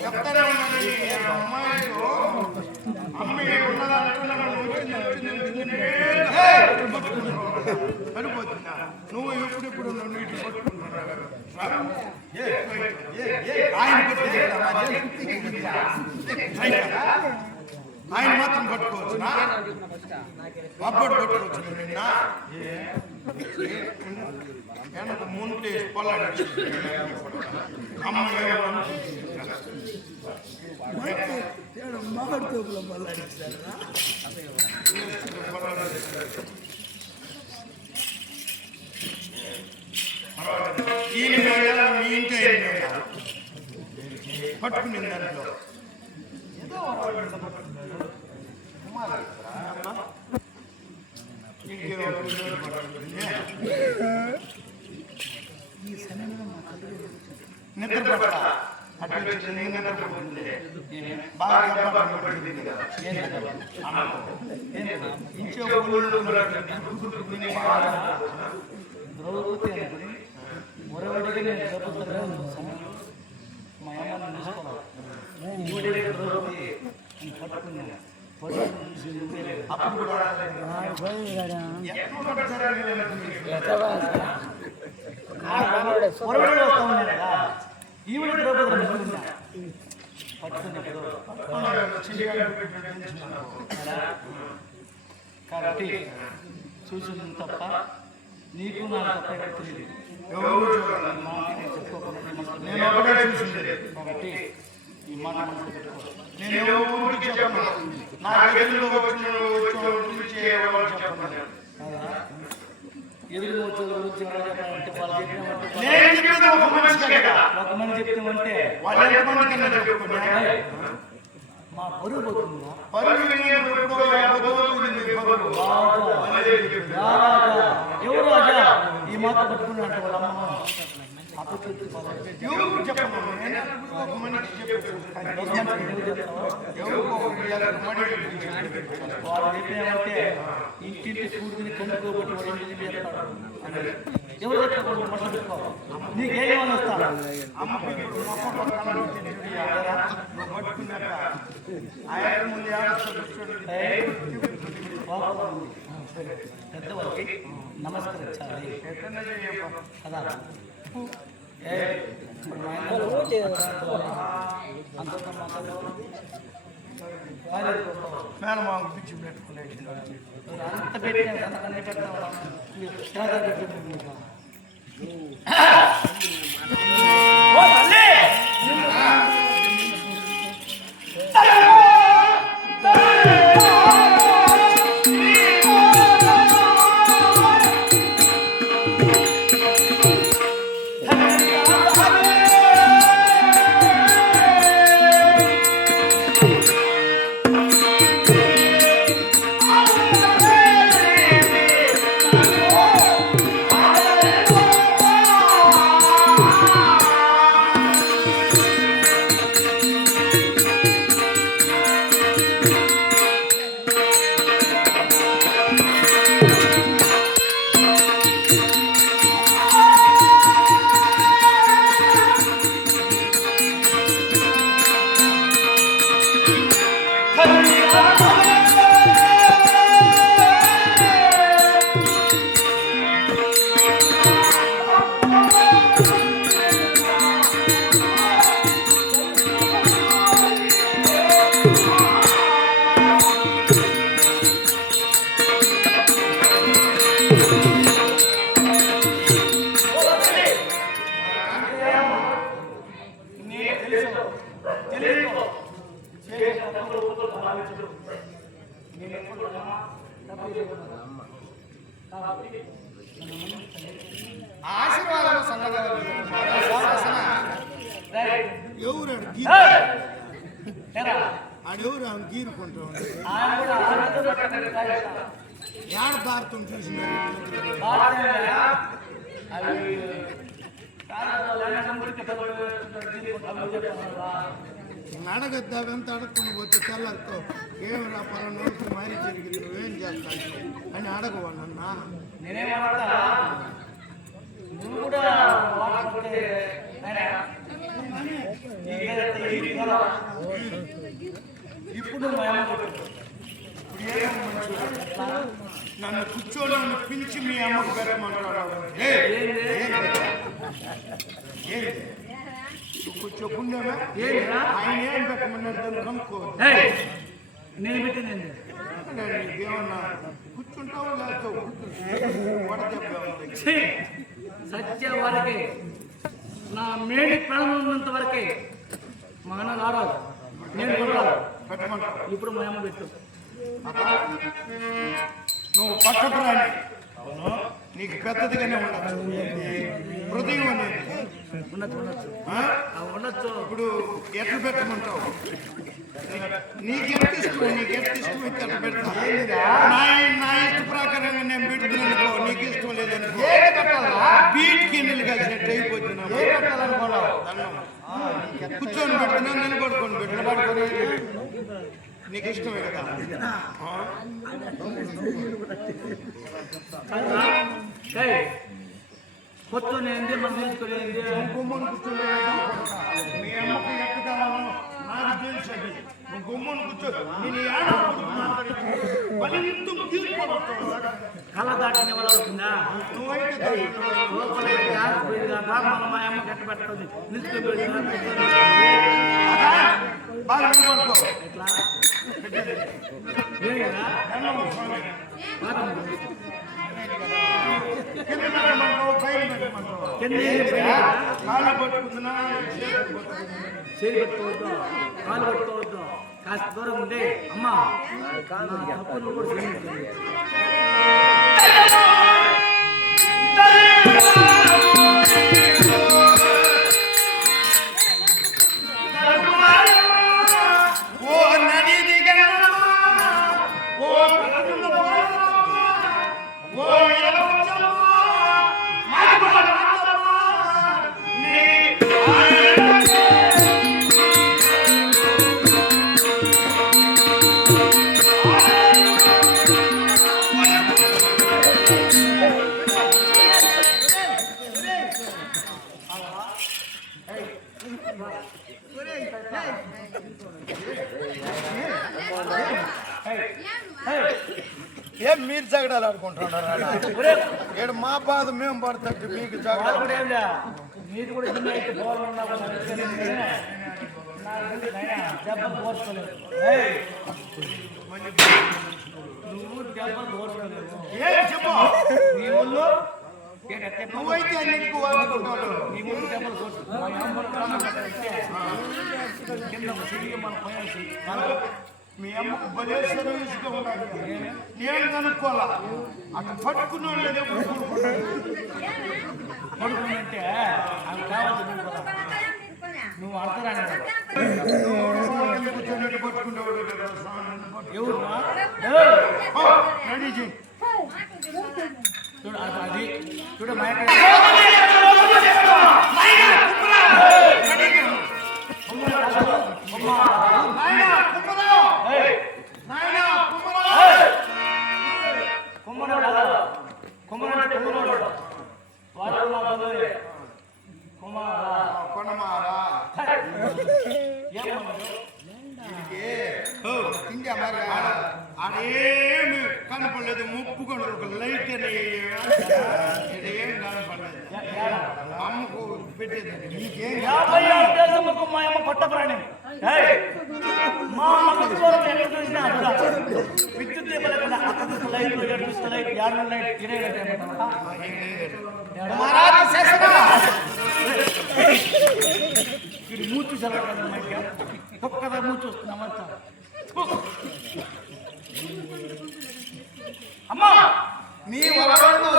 చెప్తానే ఉన్నది అమ్మాయిలో అమ్మాయి పడిపోతున్నా నువ్వు ఎప్పుడెప్పుడు నన్ను ఇటు పట్టుకుంటున్నావు ఆయన మాత్రం పట్టుకోవచ్చునా అబ్బడు పట్టుకోవచ్చు నిన్న వెనక ముంటే పొలాడి అమ్మాయి మామిడితోపులో పొలాడించారు మీ ఇంటి పట్టుకునే దాంట్లో ఏదో నిద్ర పడతా అటు నిద్ర పడుతుంది బాగా మొరవడికి నేను చెప్పుతున్నా మా అమ్మ పట్టుకున్నాను అప్పుడు ఈవిడ పట్టుకున్నప్పుడు కాబట్టి చూసిన తప్ప నీకు నాకు తప్ప తెలియదు కాబట్టి ఈ మాట మనసు పెట్టుకో నేను ఊరికి చెప్పను నా ఎదురు ఎదురు గురించి ఒక మంది చెప్తామంటే మా పరువు పోతుందా ఎవరు రాజా ఈ మాట పట్టుకున్నట్టు వాళ్ళ అమ్మ చెప్పామంటే ఇంటింటి స్ఫూర్తిని కందుకోబట్టి ఎవరు చెప్తారు మనసు పెట్టుకో నీకేమని వస్తా పెద్దవాళ్ళకి నమస్కరించాలి కదా మేనమాకు పిచ్చి పెట్టుకునేది అంత పెట్టిన అంతకన్నా పెడతా ఆశీర్వాదాలు ఎవరు ఆడెవరు ఆమె గీరుకుంటా ఏడ దారుతుంది తెలిసిన అడగద్దావెంత అడగకుండా పోతే తెల్లతో ఏమి రా పలానోకి మారి జరిగింది నువ్వేం చేస్తాను అని అడగవాలన్నా ఇప్పుడు నన్ను కూర్చొని నన్ను పిలిచి మీ అమ్మకు పెట్టమంటాడు కూర్చోకుండా ఆయన ఏం పెట్టమన్నాడు కనుక్కో నేను పెట్టిందండి ఏమన్నా కూర్చుంటావు లేస్తావు సత్య వరకే నా మేడి ప్రాణం ఉన్నంత వరకే మా అన్న రారాదు నేను పెట్టమంటావు ఇప్పుడు మా అమ్మ పెట్టు నువ్వు పట్టపురాని నీకు పెద్దదిగానే ఉండొచ్చు హృదయం అనేది ఉండొచ్చు ఇప్పుడు ఎట్లా పెట్టమంటావు నీకెంత ఇష్టం నీకెంత ఇష్టం అయితే అట్లా పెడతా నా ఇష్ట ప్రకారంగా నేను పెడుతున్నానుకో నీకు ఇష్టం లేదనుకో బీట్కి నీళ్ళుగా సెట్ అయిపోతున్నా కూర్చొని పెడుతున్నా నిలబడుకొని పెట్టు నీకు ఇష్టమే కదా కూర్చొని మనం తీసుకునేది గుమ్మని కూర్చోలేదు మీ అమ్మకు ఎక్కగలను నాకు తెలుసు అది నువ్వు గుమ్మని కూర్చో నేను కళ్ళ దాటిన వాళ్ళు అవుతుందా నువ్వైతే మనం మా అమ్మ కట్ట పెట్టదు బాగా నిలబడుకో ఎట్లా కాళ్ళు పట్టుకుంటున్నా చేయి పట్టుకోవద్దు కాలు పట్టుకోవద్దు కాస్త దూరం ఉండే అమ్మా తప్పులు కూడా క్షమించండి ఏం మీరు జగడాలు ఆడుకుంటున్నారు ఏడు మా బాధ మేము పడతాం మీకు జగడాలు మీరు కూడా దెబ్బలు కోర్చుకోలేదు నువ్వు దెబ్బలు కోర్చుకోలేదు నీ ఒళ్ళు నువ్వైతే అన్నింటికి వాడుకుంటావు నీ ముందు దెబ్బలు కోర్చు కింద మన పోయాల్సి మీ అమ్మకు బలే సర్వీస్గా ఉన్నాడు నేను కనుక్కోవాలా అక్కడ పట్టుకున్నాడు లేదు పడుకుందంటే అవి కావాలి నువ్వు అర్థరాని కూర్చొని పట్టుకుంటాడు ఎవరు రెడీ చేయి చూడు అది చూడు మా ఆడేమి కనపడలేదు ముప్పు కూడా ఒక లైట్ అని ఏం కనపడలేదు అమ్మకు పెట్టేది నీకేం మా అమ్మ పట్టప్రాణి మా అమ్మ చూసినా విద్యుత్ లైట్ లైట్ యాభై లైట్ ఇది మూర్చు చల్లగా ఒక్కదా మూర్చు వస్తున్నామంతా అమ్మా నీ వరవల్లో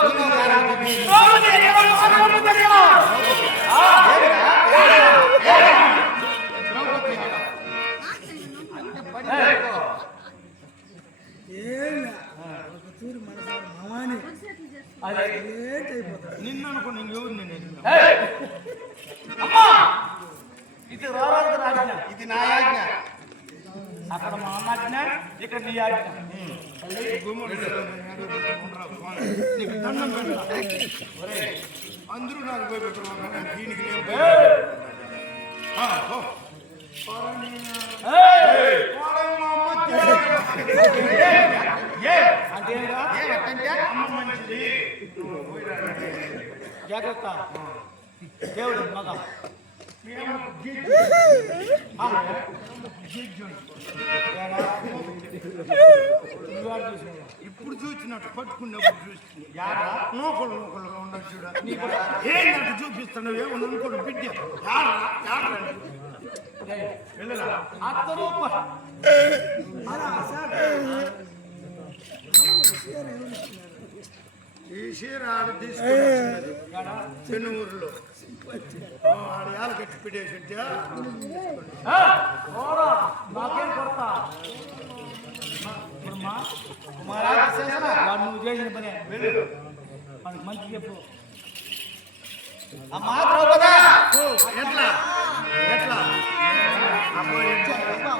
అదే నిన్ను అనుకుని ఎవరు నేను ఏయ్! అమ్మా ఇది రారాజు రాజ్ఞ, ఇది నా ఆజ్ఞ. అక్కడ మా అమ్మ ఆజ్ఞ, ఇక్కడ నీ ఆజ్ఞ. గుమ్మడి నీకు దండం పెడతా. అందరూ నాకు భయపెట్టుకున్నారు, దీనికి నేను ఏయ్! ఏయ్! అంటే ఏంటా? అమ్మ మంచిది. జాగ్రత్త, దేవుడు మగ. ఇప్పుడు చూసినట్టు పట్టుకున్నప్పుడు చూస్తుంది నూకలు నూకలుగా ఉండదు చూడ ఏంటంటే చూపిస్తున్నావు ఏమన్నా అనుకోడు బిడ్డ అత్తరూప ఈ చీర ఆడ తీసుకున్నది పెనుమూరులో ఆడ యాల కట్టి పెట్టేసి నాకేం కొడతా వాడు నువ్వు చేసిన పనే మనకి మంచి చెప్పు. అమ్మా ద్రౌపదా, ఎట్లా ఎట్లా అబ్బో, ఎట్లా?